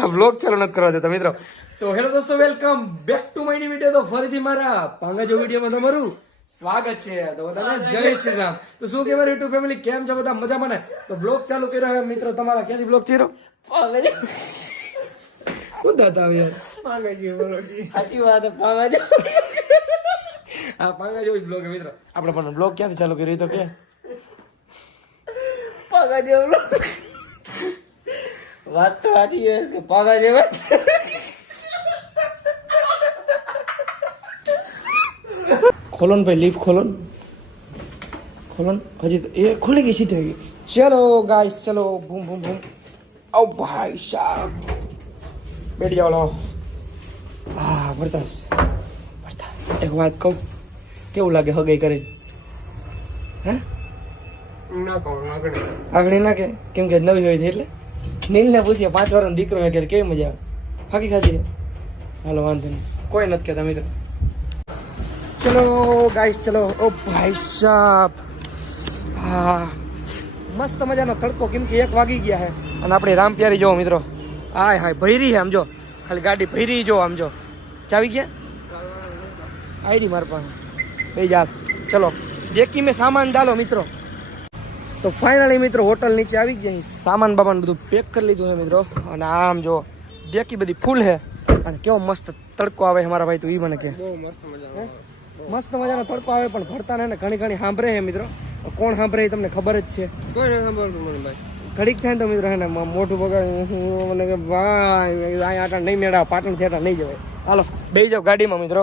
આ વ્લોગ ચાલુ નથી કરવા દેતા મિત્રો. સો હેલો દોસ્તો, welcome back to my new video. તો ફરીથી મારા પાંગાજો વિડિયોમાં તમારું સ્વાગત છે. તો બધાને જય શ્રી રામ. તો શું કે મારી યુટ્યુબ ફેમિલી કેમ છે બધા મજામાં ને? તો વ્લોગ ચાલુ કર્યો હવે મિત્રો. તમારા ક્યાંથી વ્લોગ થયો? પાંગાજો કુદાતા આવે પાંગાજો બોલો સાચી વાત છે. પાંગાજો આ પાંગાજો વ્લોગ મિત્રો. આપણે પણ વ્લોગ ક્યાંથી ચાલુ કર્યો તો કે પાંગાજો વ્લોગ. વાત તો સાચી છે કે પાંગાજો ખોલો ને ભાઈ, લીફ ખોલો ખોલો. હજી તો એ ખુલી ગઈ સીધી ગઈ. ચલો ગાઈસ ચલો, બૂમ બૂમ બૂમ. ઓ ભાઈ સાહેબ બેઠી જાઓ. લો હા ભરતા એક વાત કહું, કેવું લાગે હગાઈ કરી? હે ના કહું આગળ ના કે કેમ કે નવી હોય છે એટલે નીલને પૂછીએ 5 વર્ષનો દીકરો હે કે કેવી મજા આવે? ફાકી ખાધી? હાલો વાંધો નહીં, કોઈ નથી કહેતા મિત્રો. ચલો ગાઈસ ચલો. ઓ ભાઈ સાહેબ હા મસ્ત મજાનો તડકો, કેમ કે 1 વાગી ગયા છે અને આપણે રામ પ્યારી જોવો મિત્રો. હાય હાય ભૈરી છે આમ જો, ખાલી ગાડી ભૈરી જો આમ જો. ચાવી ગયા આઈડી મારા પાસે બે જાત. ચલો દેખી મેં સામાન ડાલો મિત્રો. તો ફાઇનલી મિત્રો હોટલ નીચે આવી ગયા. સામાન બામાન બધું પેક કરી લીધું છે મિત્રો. અને આમ જો ડેકી બધી ફૂલ છે અને કેવો મસ્ત તડકો આવે છે મારા ભાઈ. તું ઈ મને કે મસ્ત મજાનો તડકો આવે પણ ભરતા ને ઘણી ઘણી સાંભળે છે મિત્રો. કોણ સાંભળે એ તમને ખબર જ છે. ઘડીક થાય તો મિત્રો હે ને મોટું બગાડ મને કે ભાઈ અહીંયા આટા નહીં મેળા, પાટણ થી આટા નહીં જવાય. હાલો બેસી જાઓ ગાડીમાં મિત્રો.